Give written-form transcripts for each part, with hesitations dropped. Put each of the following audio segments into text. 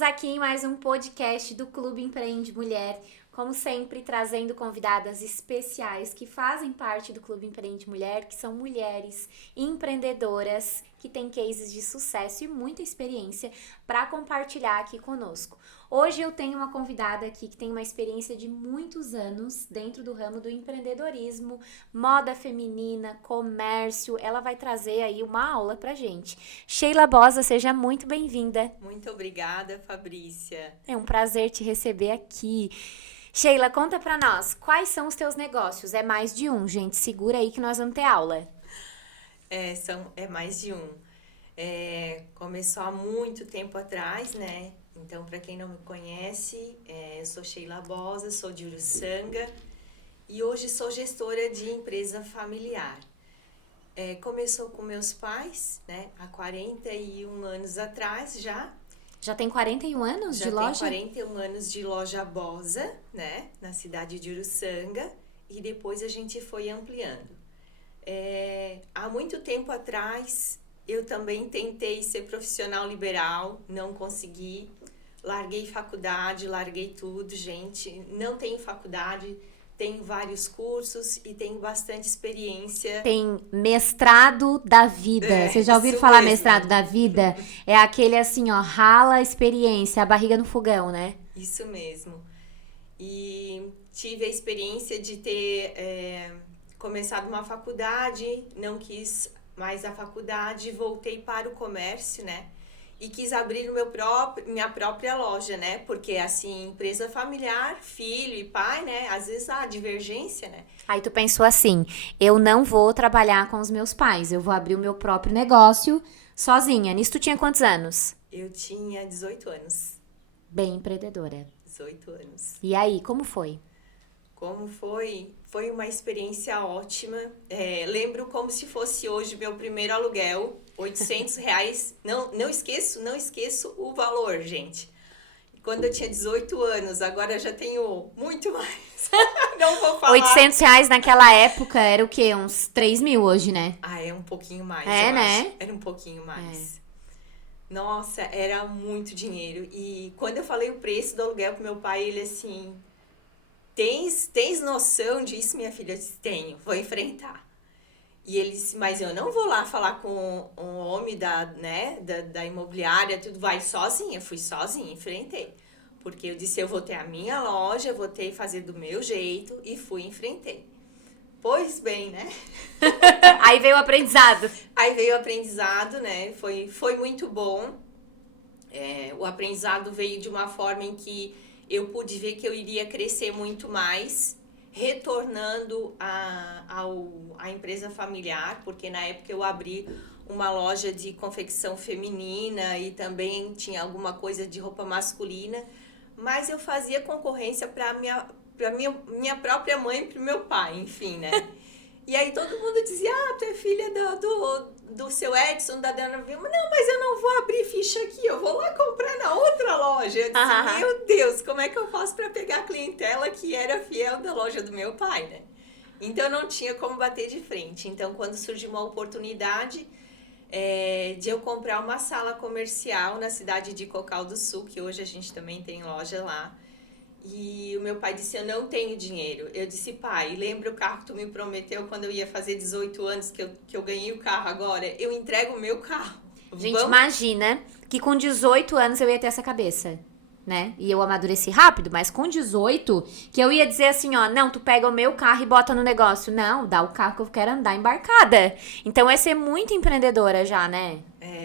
Estamos aqui em mais um podcast do Clube Empreende Mulher, como sempre trazendo convidadas especiais que fazem parte do Clube Empreende Mulher, que são mulheres empreendedoras que têm cases de sucesso e muita experiência para compartilhar aqui conosco. Hoje eu tenho uma convidada aqui que tem uma experiência de muitos anos dentro do ramo do empreendedorismo, moda feminina, comércio. Ela vai trazer aí uma aula pra gente. Sheila Bosa, seja muito bem-vinda. Muito obrigada, Fabrícia. É um prazer te receber aqui. Sheila, conta pra nós, quais são os teus negócios? É mais de um, gente. Segura aí que nós vamos ter aula. É mais de um. Começou há muito tempo atrás, né? Então, para quem não me conhece, eu sou Sheila Bosa, sou de Uruçanga e hoje sou gestora de empresa familiar. Começou com meus pais, né? Há 41 anos atrás já. Já tem 41 anos de loja? Já tem 41 anos de loja Bosa, né? Na cidade de Uruçanga. E depois a gente foi ampliando. Há muito tempo atrás, eu também tentei ser profissional liberal, não consegui. Larguei faculdade, larguei tudo, gente. Não tenho faculdade, tenho vários cursos e tenho bastante experiência. Tem mestrado da vida. Vocês já ouviram falar mesmo. Mestrado da vida? É aquele assim, ó, rala a experiência, a barriga no fogão, né? Isso mesmo. E tive a experiência de ter começado uma faculdade, não quis mais a faculdade, voltei para o comércio, né? E quis abrir minha própria loja, né? Porque, assim, empresa familiar, filho e pai, né? Às vezes há divergência, né? Aí tu pensou assim, eu não vou trabalhar com os meus pais, eu vou abrir o meu próprio negócio sozinha. Nisso tu tinha quantos anos? Eu tinha 18 anos. Bem empreendedora. 18 anos. E aí, como foi? Como foi? Foi uma experiência ótima. Lembro como se fosse hoje meu primeiro aluguel, R$800. Não esqueço o valor, gente. Quando eu tinha 18 anos, agora já tenho muito mais. Não vou falar. R$800 naquela época era o quê? Uns 3 mil hoje, né? É um pouquinho mais, né? acho. Era um pouquinho mais. Nossa, era muito dinheiro. E quando eu falei o preço do aluguel pro meu pai, ele assim... Tens noção disso, minha filha? Eu disse, tenho, vou enfrentar. E ele disse, mas eu não vou lá falar com o homem da imobiliária, tudo, vai sozinha. Eu fui sozinha, enfrentei. Porque eu disse, eu vou ter a minha loja, vou ter que fazer do meu jeito, e fui e enfrentei. Pois bem, né? Aí veio o aprendizado. Né? Foi muito bom. O aprendizado veio de uma forma em que eu pude ver que eu iria crescer muito mais, retornando à empresa familiar, porque na época eu abri uma loja de confecção feminina e também tinha alguma coisa de roupa masculina, mas eu fazia concorrência para minha própria mãe e para o meu pai, enfim, né? E aí todo mundo dizia, tu é filha do seu Edson, da Dana Vilma. Não, mas eu não vou abrir ficha aqui, eu vou lá comprar na outra loja. Eu disse, meu Deus, como é que eu faço para pegar a clientela que era fiel da loja do meu pai, né? Então não tinha como bater de frente. Então quando surgiu uma oportunidade de eu comprar uma sala comercial na cidade de Cocal do Sul, que hoje a gente também tem loja lá, e o meu pai disse, eu não tenho dinheiro. Eu disse, pai, lembra o carro que tu me prometeu quando eu ia fazer 18 anos, que eu ganhei o carro agora? Eu entrego o meu carro. Gente, imagina que com 18 anos eu ia ter essa cabeça, né? E eu amadureci rápido, mas com 18, que eu ia dizer assim, ó, não, tu pega o meu carro e bota no negócio. Não, dá o carro que eu quero andar embarcada. Então é ser muito empreendedora já, né?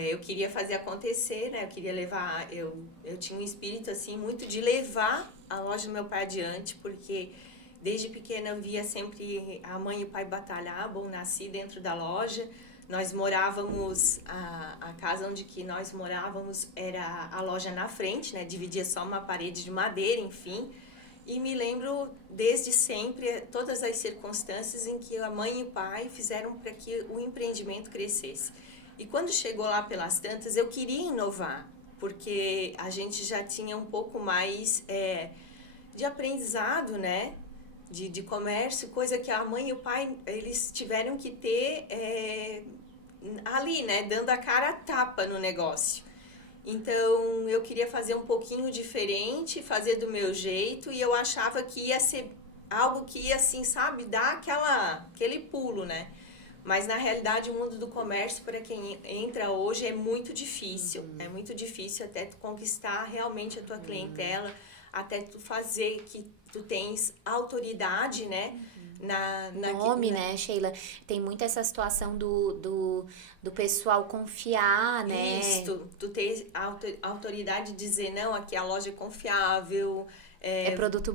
Eu queria fazer acontecer, né? Eu queria levar... Eu tinha um espírito, assim, muito de levar a loja do meu pai adiante, porque desde pequena eu via sempre a mãe e o pai batalhar. Bom, nasci dentro da loja. Nós morávamos... A casa onde que nós morávamos era a loja na frente, né? Dividia só uma parede de madeira, enfim. E me lembro, desde sempre, todas as circunstâncias em que a mãe e o pai fizeram para que o empreendimento crescesse. E quando chegou lá pelas tantas, eu queria inovar, porque a gente já tinha um pouco mais de aprendizado, né? De comércio, coisa que a mãe e o pai, eles tiveram que ter ali, né? Dando a cara a tapa no negócio. Então, eu queria fazer um pouquinho diferente, fazer do meu jeito, e eu achava que ia ser algo que ia, assim, sabe, dar aquele pulo, né? Mas, na realidade, o mundo do comércio, para quem entra hoje, é muito difícil. É muito difícil até tu conquistar realmente a tua clientela, até tu fazer que tu tens autoridade, né? Nome, né, Sheila? Tem muito essa situação do pessoal confiar, né? Isso, tu ter autoridade de dizer, não, aqui a loja é confiável, É produto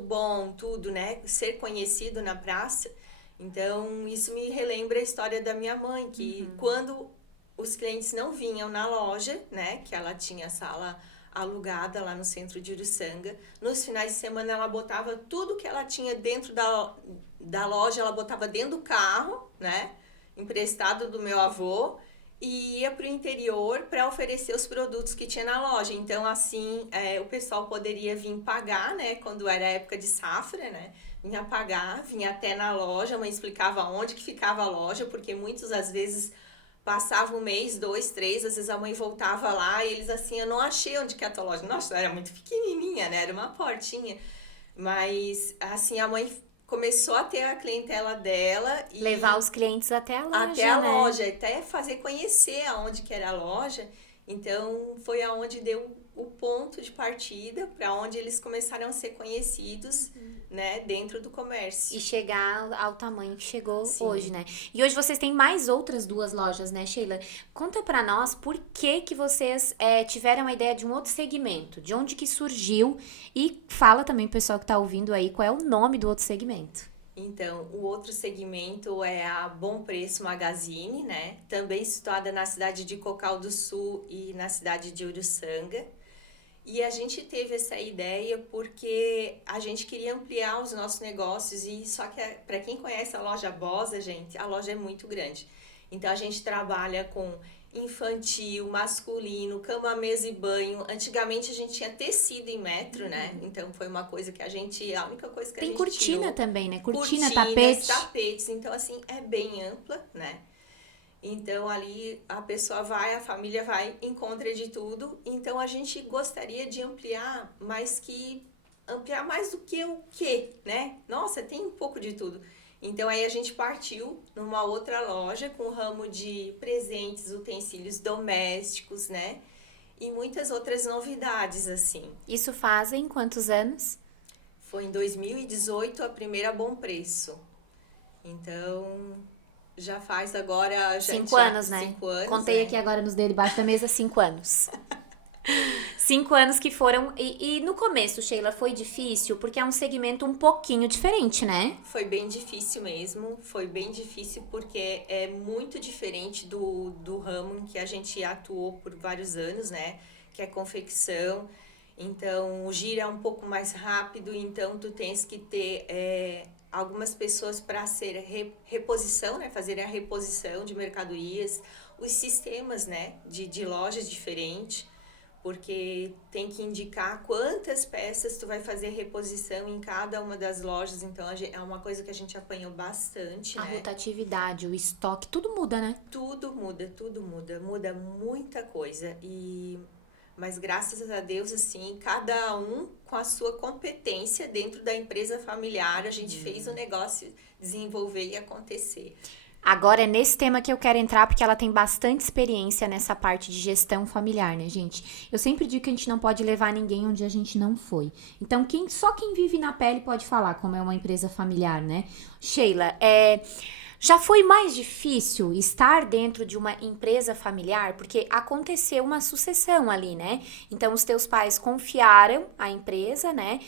bom, tudo, né? Ser conhecido na praça. Então, isso me relembra a história da minha mãe, que quando os clientes não vinham na loja, né? Que ela tinha sala alugada lá no centro de Uruçanga, nos finais de semana ela botava tudo que ela tinha dentro da loja, ela botava dentro do carro, né? Emprestado do meu avô, e ia para o interior para oferecer os produtos que tinha na loja. Então, assim, o pessoal poderia vir pagar, né? Quando era época de safra, né? Vinha pagar, vinha até na loja, a mãe explicava onde que ficava a loja, porque muitas às vezes passava um mês, 2, 3, às vezes a mãe voltava lá e eles assim, eu não achei onde que é a tua loja. Nossa, era muito pequenininha, né? Era uma portinha. Mas, assim, a mãe começou a ter a clientela dela e levar os clientes até a loja, até a né? loja, até fazer conhecer aonde que era a loja. Então, foi aonde deu o ponto de partida para onde eles começaram a ser conhecidos, né, dentro do comércio. E chegar ao tamanho que chegou Sim. hoje, né? E hoje vocês têm mais outras 2 lojas, né, Sheila? Conta pra nós por que vocês tiveram a ideia de um outro segmento, de onde que surgiu e fala também pro pessoal que tá ouvindo aí qual é o nome do outro segmento. Então, o outro segmento é a Bom Preço Magazine, né? Também situada na cidade de Cocal do Sul e na cidade de Uruçanga. E a gente teve essa ideia porque a gente queria ampliar os nossos negócios e só que para quem conhece a loja Bosa, gente, a loja é muito grande. Então a gente trabalha com infantil, masculino, cama, mesa e banho. Antigamente a gente tinha tecido em metro, né? Então foi uma coisa que a única coisa que a Tem gente cortina tirou. também, né? Cortina, Cortinas, tapete. tapetes. Então assim, é bem ampla, né? Então, ali a pessoa vai, a família vai, encontra de tudo. Então, a gente gostaria de ampliar mais do que o quê, né? Nossa, tem um pouco de tudo. Então, aí a gente partiu numa outra loja com ramo de presentes, utensílios domésticos, né? E muitas outras novidades, assim. Isso fazem quantos anos? Foi em 2018 a primeira Bom Preço. Então, já faz agora... 5 anos, né? 5 anos, Contei aqui agora nos dedos debaixo da mesa 5 anos. 5 anos que foram... E no começo, Sheila, foi difícil? Porque é um segmento um pouquinho diferente, né? Foi bem difícil mesmo. Foi bem difícil porque é muito diferente do ramo em que a gente atuou por vários anos, né? Que é confecção. Então, o giro é um pouco mais rápido. Então, tu tens que ter... algumas pessoas para ser reposição, né? Fazerem a reposição de mercadorias, os sistemas, né? De lojas diferentes, porque tem que indicar quantas peças tu vai fazer reposição em cada uma das lojas. Então, é uma coisa que a gente apanhou bastante, A né? rotatividade, o estoque, tudo muda, né? Tudo muda muita coisa. Mas graças a Deus, assim, cada um com a sua competência dentro da empresa familiar, a gente fez o negócio desenvolver e acontecer. Agora é nesse tema que eu quero entrar, porque ela tem bastante experiência nessa parte de gestão familiar, né, gente? Eu sempre digo que a gente não pode levar ninguém onde a gente não foi. Então, só quem vive na pele pode falar como é uma empresa familiar, né? Sheila, já foi mais difícil estar dentro de uma empresa familiar? Porque aconteceu uma sucessão ali, né? Então, os teus pais confiaram a empresa, né?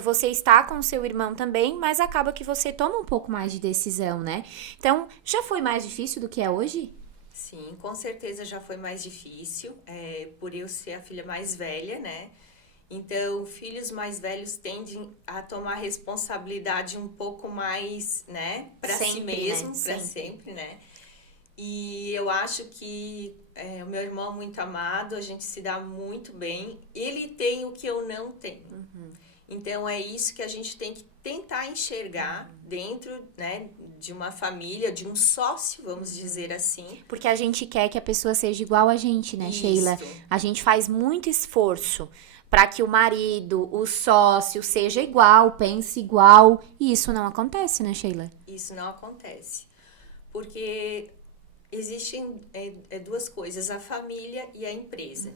Você está com o seu irmão também, mas acaba que você toma um pouco mais de decisão, né? Então, já foi mais difícil do que é hoje? Sim, com certeza já foi mais difícil, por eu ser a filha mais velha, né? Então, filhos mais velhos tendem a tomar responsabilidade um pouco mais, né, para si mesmo, para sempre, né? E eu acho que o meu irmão é muito amado, a gente se dá muito bem. Ele tem o que eu não tenho. Então, é isso que a gente tem que tentar enxergar dentro, né, de uma família, de um sócio, vamos dizer assim. Porque a gente quer que a pessoa seja igual a gente, né, Sheila? Isso. A gente faz muito esforço para que o marido, o sócio, seja igual, pense igual. E isso não acontece, né, Sheila? Isso não acontece. Porque existem duas coisas, a família e a empresa.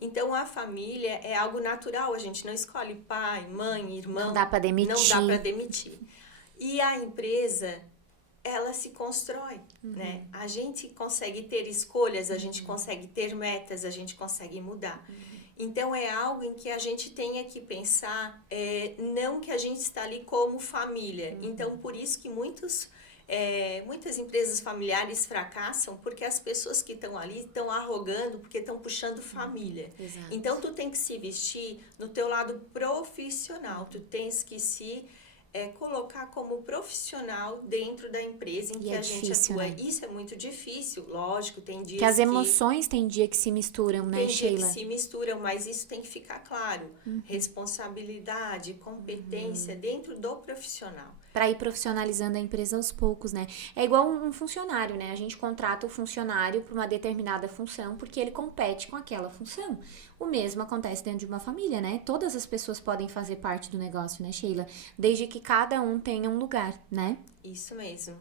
Então, a família é algo natural, a gente não escolhe pai, mãe, irmão. Não dá para demitir. Não dá para demitir. E a empresa, ela se constrói, né? A gente consegue ter escolhas, a gente consegue ter metas, a gente consegue mudar. Então, é algo em que a gente tenha que pensar, não que a gente está ali como família. Então, por isso que muitas empresas familiares fracassam, porque as pessoas que estão ali estão arrogando, porque estão puxando família. Exato. Então, tu tem que se vestir no teu lado profissional, tu tens que se colocar como profissional dentro da empresa em que a gente atua. Né? Isso é muito difícil, lógico, tem dias que as emoções tem dia que se misturam, né, tem Sheila? Dia que se misturam, mas isso tem que ficar claro. Responsabilidade, competência dentro do profissional. Para ir profissionalizando a empresa aos poucos, né? É igual um funcionário, né? A gente contrata o funcionário para uma determinada função porque ele compete com aquela função. O mesmo acontece dentro de uma família, né? Todas as pessoas podem fazer parte do negócio, né, Sheila? Desde que cada um tenha um lugar, né? Isso mesmo.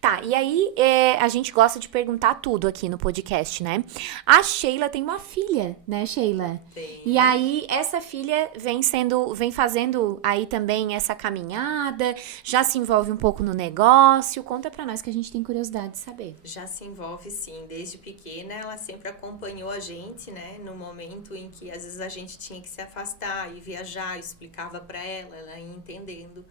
Tá, e aí a gente gosta de perguntar tudo aqui no podcast, né? A Sheila tem uma filha, né, Sheila? Tem. E aí essa filha vem fazendo aí também essa caminhada, já se envolve um pouco no negócio. Conta pra nós que a gente tem curiosidade de saber. Já se envolve, sim. Desde pequena, ela sempre acompanhou a gente, né? No momento em que às vezes a gente tinha que se afastar e viajar, eu explicava pra ela ia entendendo.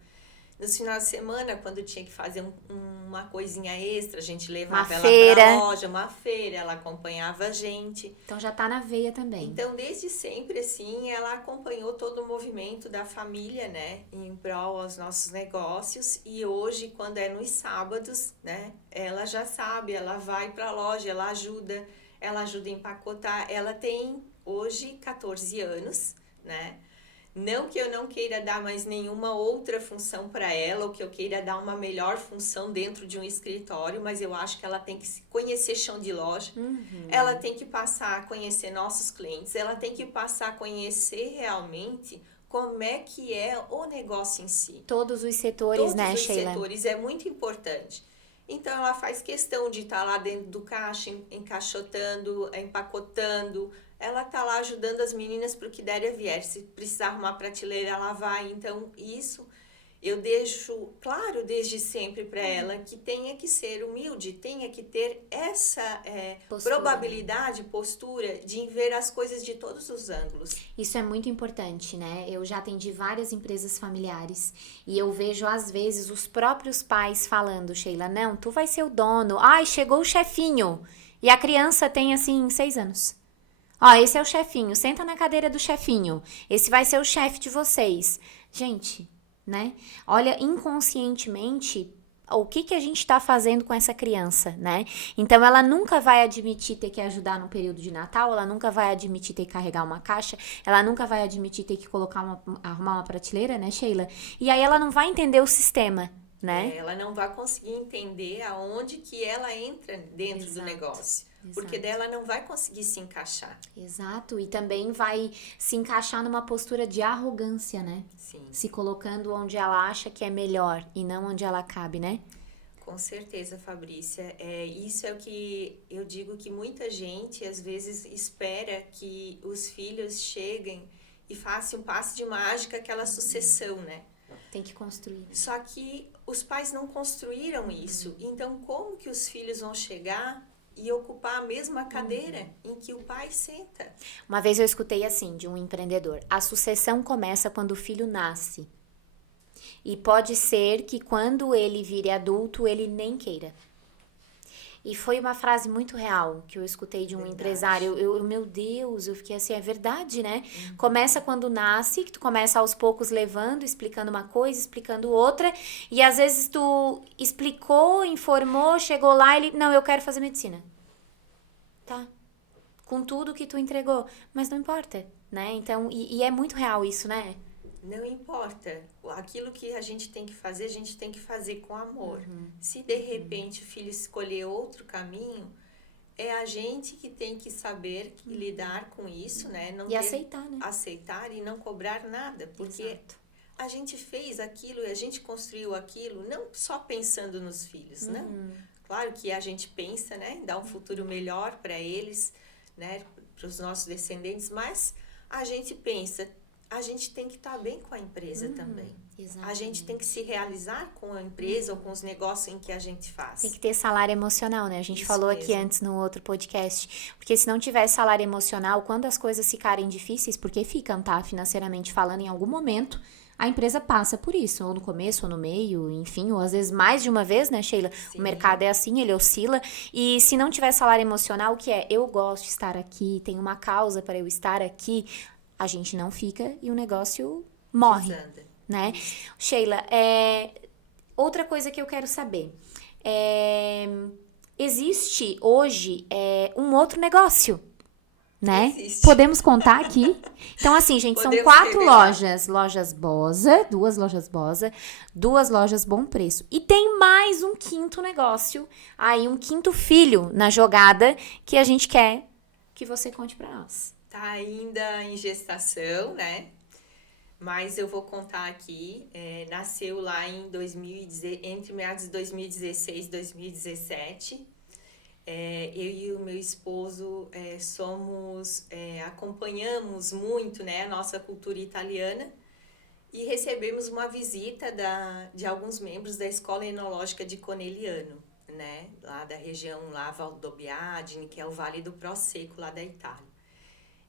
Nos finais de semana, quando tinha que fazer uma coisinha extra, a gente levava ela pra loja, uma feira, ela acompanhava a gente. Então já tá na veia também. Então, desde sempre, assim, ela acompanhou todo o movimento da família, né? Em prol aos nossos negócios. E hoje, quando é nos sábados, né? Ela já sabe, ela vai pra loja, ela ajuda a empacotar. Ela tem, hoje, 14 anos, né? Não que eu não queira dar mais nenhuma outra função para ela, ou que eu queira dar uma melhor função dentro de um escritório, mas eu acho que ela tem que conhecer chão de loja, ela tem que passar a conhecer nossos clientes, ela tem que passar a conhecer realmente como é que é o negócio em si. Todos os setores, né, Sheila? Todos os setores, é muito importante. Então, ela faz questão de estar lá dentro do caixa, encaixotando, empacotando. Ela tá lá ajudando as meninas para o que der e vier. Se precisar arrumar prateleira, ela vai. Então, isso eu deixo claro desde sempre para ela que tenha que ser humilde, tenha que ter essa probabilidade, postura de ver as coisas de todos os ângulos. Isso é muito importante, né? Eu já atendi várias empresas familiares e eu vejo às vezes os próprios pais falando, Sheila, não, tu vai ser o dono. Ai, chegou o chefinho. E a criança tem assim 6 anos. Ó, esse é o chefinho, senta na cadeira do chefinho. Esse vai ser o chefe de vocês. Gente, né? Olha, inconscientemente, o que a gente tá fazendo com essa criança, né? Então, ela nunca vai admitir ter que ajudar no período de Natal, ela nunca vai admitir ter que carregar uma caixa, ela nunca vai admitir ter que arrumar uma prateleira, né, Sheila? E aí, ela não vai entender o sistema, né? Ela não vai conseguir entender aonde que ela entra dentro do negócio. Porque dela não vai conseguir se encaixar. Exato, e também vai se encaixar numa postura de arrogância, né? Sim. Se colocando onde ela acha que é melhor e não onde ela cabe, né? Com certeza, Fabrícia. Isso é o que eu digo que muita gente, às vezes, espera que os filhos cheguem e façam um passe de mágica, aquela sucessão, né? Tem que construir. Só que os pais não construíram isso. Então, como que os filhos vão chegar e ocupar a mesma cadeira em que o pai senta? Uma vez eu escutei assim, de um empreendedor. A sucessão começa quando o filho nasce. E pode ser que quando ele vire adulto, ele nem queira. E foi uma frase muito real que eu escutei de um empresário. Meu Deus, eu fiquei assim, é verdade, né? Começa quando nasce, que tu começa aos poucos levando, explicando uma coisa, explicando outra. E às vezes tu explicou, informou, chegou lá e ele, não, eu quero fazer medicina. Tá. Com tudo que tu entregou. Mas não importa, né? Então, e é muito real isso, né? não importa. Aquilo que a gente tem que fazer com amor. Se de repente o filho escolher outro caminho, é a gente que tem que saber lidar com isso, né? Não aceitar, né? Aceitar e não cobrar nada, porque Exato. a gente fez aquilo e a gente construiu aquilo, não só pensando nos filhos, não. Claro que a gente pensa, né, em dar um futuro melhor para eles, né, para os nossos descendentes, mas a gente pensa, a gente tem que estar bem com a empresa também. Exatamente. A gente tem que se realizar com a empresa ou com os negócios em que a gente faz. Tem que ter salário emocional, né? A gente Isso falou mesmo. aqui antes no outro podcast. Porque se não tiver salário emocional, quando as coisas ficarem difíceis, porque ficam, tá? Financeiramente falando, em algum momento, a empresa passa por isso. Ou no começo, ou no meio, enfim. Ou às vezes mais de uma vez, né, Sheila? Sim. O mercado é assim, ele oscila. E se não tiver salário emocional, o que é? Eu gosto de estar aqui, tem uma causa para eu estar aqui. A gente não fica e o negócio morre, Desanda. né? Sheila, outra coisa que eu quero saber. Existe hoje um outro negócio, né? Existe. Podemos contar aqui? Então, assim, gente, são Podemos 4 revelar. lojas. Lojas Bosa, 2 lojas Bosa, 2 lojas Bom Preço. E tem mais um quinto negócio, aí um quinto filho na jogada que a gente quer que você conte pra nós. Tá ainda em gestação, né? Mas eu vou contar aqui. Nasceu lá entre meados de 2016 e 2017. Eu e o meu esposo acompanhamos muito, né, a nossa cultura italiana e recebemos uma visita de alguns membros da Escola Enológica de Conegliano, né, lá da região lá Valdobbiadene, que é o Vale do Prosecco, lá da Itália.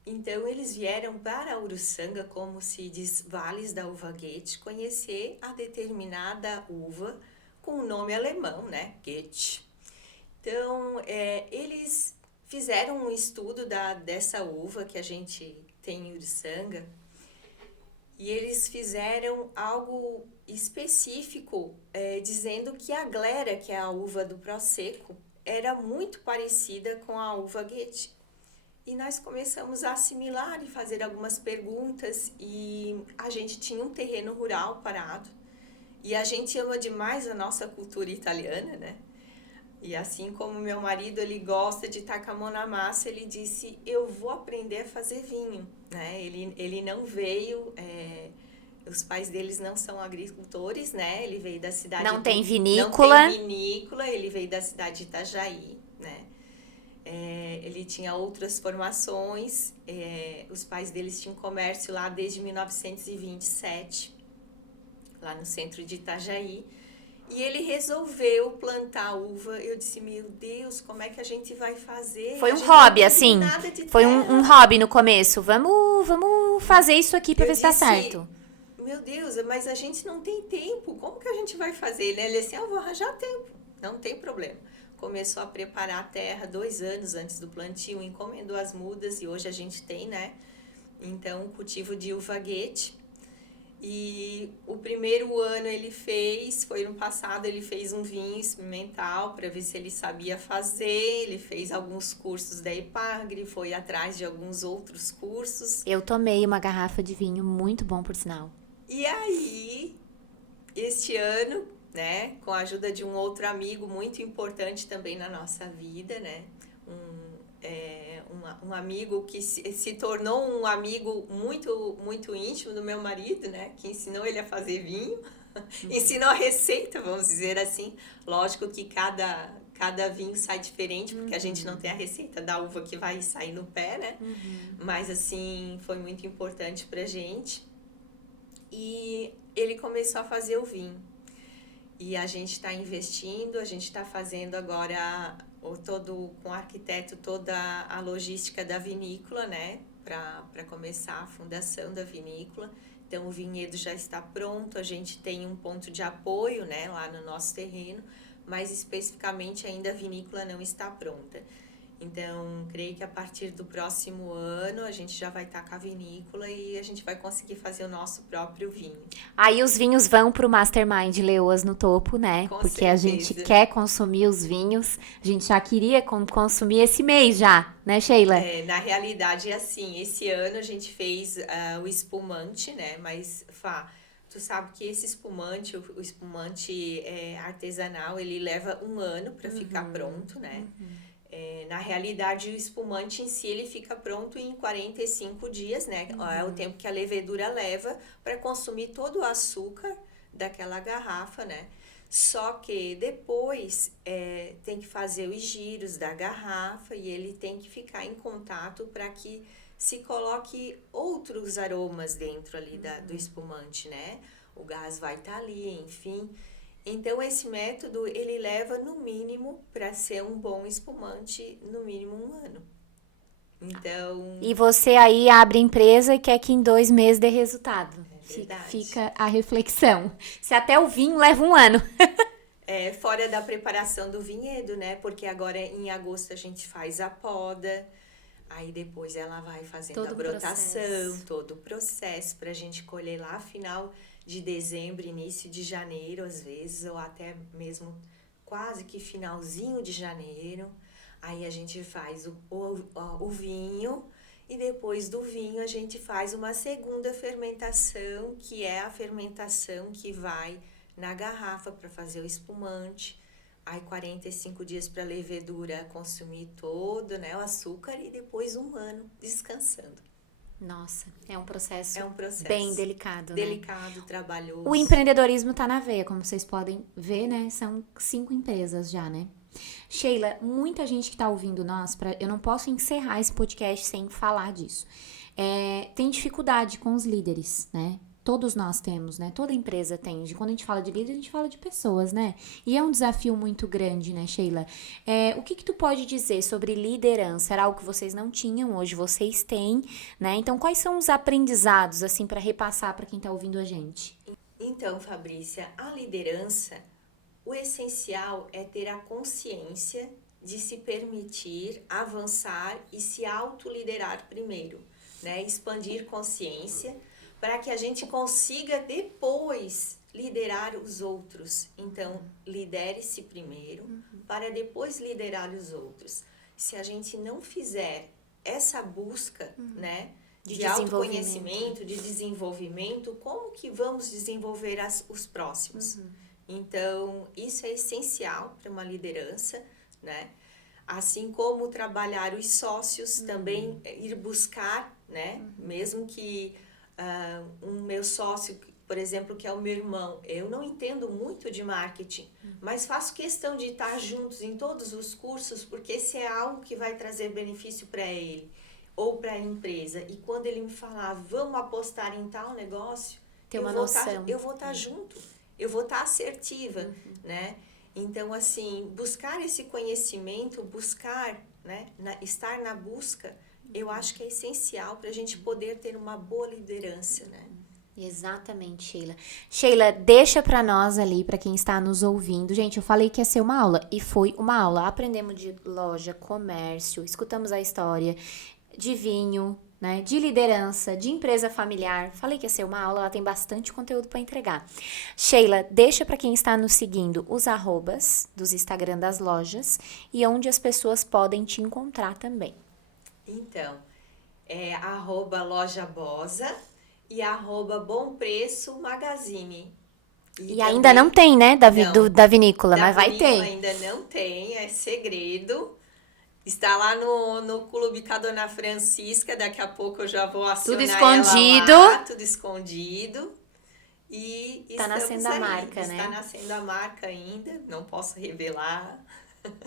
Então, eles vieram para Uruçanga, como se diz, Vales da Uva Goethe, conhecer a determinada uva com o nome alemão, né, Goethe. Então, eles fizeram um estudo dessa uva que a gente tem em Uruçanga e eles fizeram algo específico, dizendo que a glera, que é a uva do Prosecco, era muito parecida com a uva Goethe. E nós começamos a assimilar e fazer algumas perguntas e a gente tinha um terreno rural parado e a gente ama demais a nossa cultura italiana, né? E assim como meu marido, ele gosta de estar com a mão na massa, ele disse, eu vou aprender a fazer vinho, né? Ele não veio, os pais deles não são agricultores, né? Ele veio da cidade... Não tem vinícola. Não tem vinícola, ele veio da cidade de Itajaí, né? Ele tinha outras formações, os pais deles tinham comércio lá desde 1927, lá no centro de Itajaí. E ele resolveu plantar uva. Eu disse, meu Deus, como é que a gente vai fazer? Foi um hobby, assim. Foi um hobby no começo. Vamos fazer isso aqui pra ver se dá certo. Meu Deus, mas a gente não tem tempo. Como que a gente vai fazer? Ele disse, eu vou arranjar tempo. Não tem problema. Começou a preparar a terra 2 anos antes do plantio, encomendou as mudas e hoje a gente tem, né? Então, o cultivo de uva Goethe. E o primeiro ano foi no passado, ele fez um vinho experimental para ver se ele sabia fazer, ele fez alguns cursos da Epagre, foi atrás de alguns outros cursos. Eu tomei uma garrafa de vinho muito bom, por sinal. E aí, este ano, né, com a ajuda de um outro amigo muito importante também na nossa vida, né, um amigo que se tornou um amigo muito, muito íntimo do meu marido, né? Que ensinou ele a fazer vinho, ensinou a receita, vamos dizer assim. Lógico que cada vinho sai diferente, porque a gente não tem a receita da uva que vai sair no pé, né? Mas, assim, foi muito importante pra gente. E ele começou a fazer o vinho. E a gente está investindo, a gente está fazendo agora... com o arquiteto toda a logística da vinícola, né, para começar a fundação da vinícola. Então o vinhedo já está pronto, a gente tem um ponto de apoio, né, lá no nosso terreno, mas especificamente ainda a vinícola não está pronta. Então, creio que a partir do próximo ano a gente já vai estar com a vinícola e a gente vai conseguir fazer o nosso próprio vinho. Aí os vinhos vão pro Mastermind Leoas no Topo, né? Com Porque a gente certeza. quer consumir os vinhos. A gente já queria consumir esse mês já, né, Sheila? Na realidade é assim, esse ano a gente fez o espumante, né? Mas, Fá, tu sabe que esse espumante, o espumante artesanal, ele leva um ano para ficar pronto, né? Na realidade, o espumante em si, ele fica pronto em 45 dias, né? É o tempo que a levedura leva para consumir todo o açúcar daquela garrafa, né? Só que depois tem que fazer os giros da garrafa e ele tem que ficar em contato para que se coloque outros aromas dentro ali do espumante, né? O gás vai estar ali, enfim. Então, esse método, ele leva no mínimo, para ser um bom espumante, no mínimo um ano. Então... E você aí abre a empresa e quer que em 2 meses dê resultado. verdade. Fica a reflexão. Se até o vinho leva um ano. Fora da preparação do vinhedo, né? Porque agora em agosto a gente faz a poda, aí depois ela vai fazendo Todo a brotação, processo. todo o processo para a gente colher lá final de dezembro, início de janeiro, às vezes, ou até mesmo quase que finalzinho de janeiro. Aí a gente faz o vinho e depois do vinho a gente faz uma segunda fermentação, que é a fermentação que vai na garrafa para fazer o espumante. Aí 45 dias para a levedura consumir todo, né, o açúcar e depois um ano descansando. Nossa, é um processo bem delicado, né? Delicado, trabalhoso. O empreendedorismo tá na veia, como vocês podem ver, né? São 5 empresas já, né? Sheila, muita gente que tá ouvindo nós, eu não posso encerrar esse podcast sem falar disso. Tem dificuldade com os líderes, né? Todos nós temos, né? Toda empresa tem. Quando a gente fala de líder, a gente fala de pessoas, né? E é um desafio muito grande, né, Sheila? O que tu pode dizer sobre liderança? Era algo que vocês não tinham, hoje vocês têm, né? Então, quais são os aprendizados, assim, para repassar para quem tá ouvindo a gente? Então, Fabrícia, a liderança, o essencial é ter a consciência de se permitir avançar e se autoliderar primeiro, né? Expandir consciência, para que a gente consiga depois liderar os outros. Então, lidere-se primeiro, para depois liderar os outros. Se a gente não fizer essa busca, né, de autoconhecimento, de desenvolvimento, como que vamos desenvolver os próximos? Então, isso é essencial para uma liderança, né? Assim como trabalhar os sócios, também ir buscar, né? Mesmo que um meu sócio, por exemplo, que é o meu irmão, eu não entendo muito de marketing, mas faço questão de estar juntos em todos os cursos, porque se é algo que vai trazer benefício para ele ou para a empresa, e quando ele me falar, vamos apostar em tal negócio, Ter uma noção. eu vou estar junto, eu vou estar assertiva, né? Então, assim, buscar esse conhecimento, buscar, né, estar na busca, eu acho que é essencial para a gente poder ter uma boa liderança, né? Exatamente, Sheila. Sheila, deixa pra nós ali, pra quem está nos ouvindo. Gente, eu falei que ia ser uma aula, e foi uma aula. Aprendemos de loja, comércio, escutamos a história de vinho, né, de liderança, de empresa familiar. Falei que ia ser uma aula, ela tem bastante conteúdo para entregar. Sheila, deixa para quem está nos seguindo os arrobas dos Instagram das lojas e onde as pessoas podem te encontrar também. Então, é @lojabosa e @Bom Preço Magazine. E ainda não tem, né, da vinícola, mas vai ter. Ainda não tem, é segredo. Está lá no Clube com a Dona Francisca, daqui a pouco eu já vou acionar tudo escondido. Ela lá, tudo escondido. E tá nascendo a marca, né? Está nascendo a marca ainda, não posso revelar.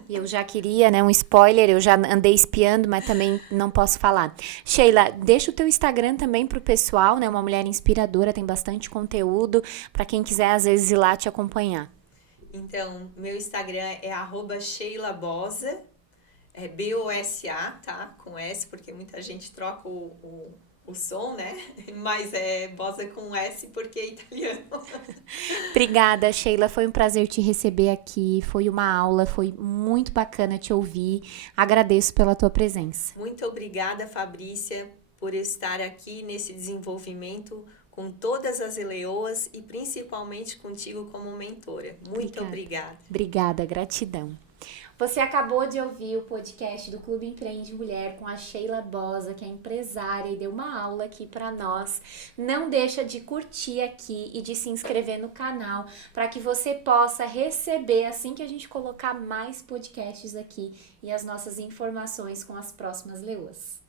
Eu já queria, né, um spoiler, eu já andei espiando, mas também não posso falar. Sheila, deixa o teu Instagram também pro pessoal, né, uma mulher inspiradora, tem bastante conteúdo, para quem quiser às vezes ir lá te acompanhar. Então, meu Instagram é @SheilaBosa, é BOSA, tá? Com S, porque muita gente troca o o som, né? Mas é Bosa com S porque é italiano. Obrigada, Sheila. Foi um prazer te receber aqui. Foi uma aula, foi muito bacana te ouvir. Agradeço pela tua presença. Muito obrigada, Fabrícia, por estar aqui nesse desenvolvimento com todas as leoas e principalmente contigo como mentora. Muito obrigada. Obrigada, gratidão. Você acabou de ouvir o podcast do Clube Empreende Mulher com a Sheila Bosa, que é empresária e deu uma aula aqui para nós. Não deixa de curtir aqui e de se inscrever no canal para que você possa receber assim que a gente colocar mais podcasts aqui e as nossas informações com as próximas leoas.